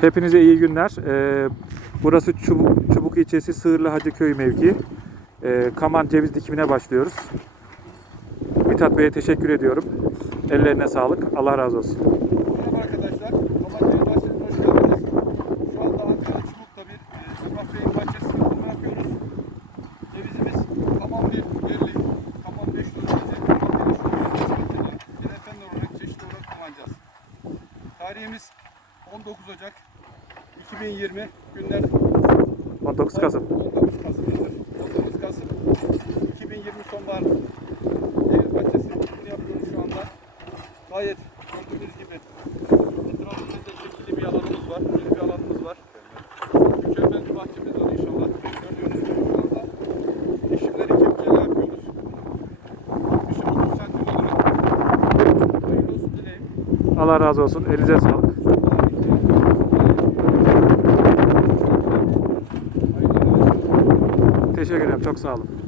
Hepinize iyi günler. Ee, burası Çubuk, Çubuk ilçesi Sığırlı Hacıköy mevki. Ee, Kaman ceviz dikimine başlıyoruz. Mithat Bey'e teşekkür ediyorum. Ellerine sağlık. Allah razı olsun. Arkadaşlar. Hoş geldiniz. Şu anda Ankara Çubuk'ta bir e, Emrah Bey'in. Cevizimiz tamam bir yerli, tamam 5 dönümlü, tamam bir dönümlü, Genefen olarak çeşitli olarak kullanacağız. Tarihimiz 19 Ocak 2020 günler 19 Kasım. 19 Kasım'dır. 19 Kasım 2020 sonbahar Ceviz bahçesinde oturum yapıyoruz şu anda. Gayet gördüğünüz gibi etrafımızda şekilli bir alanımız var. Büyük bir alanımız var. Mükemmel bir bahçemiz var inşallah. Gördüğünüz gibi şu anda eşimleri kepçeyle yapıyoruz. Yaklaşık 30 santim olarak. Hayırlı olsun dileyim. Allah razı olsun. Elinize sağlık. Hayırlı olsun. Teşekkür ederim. Çok sağ olun.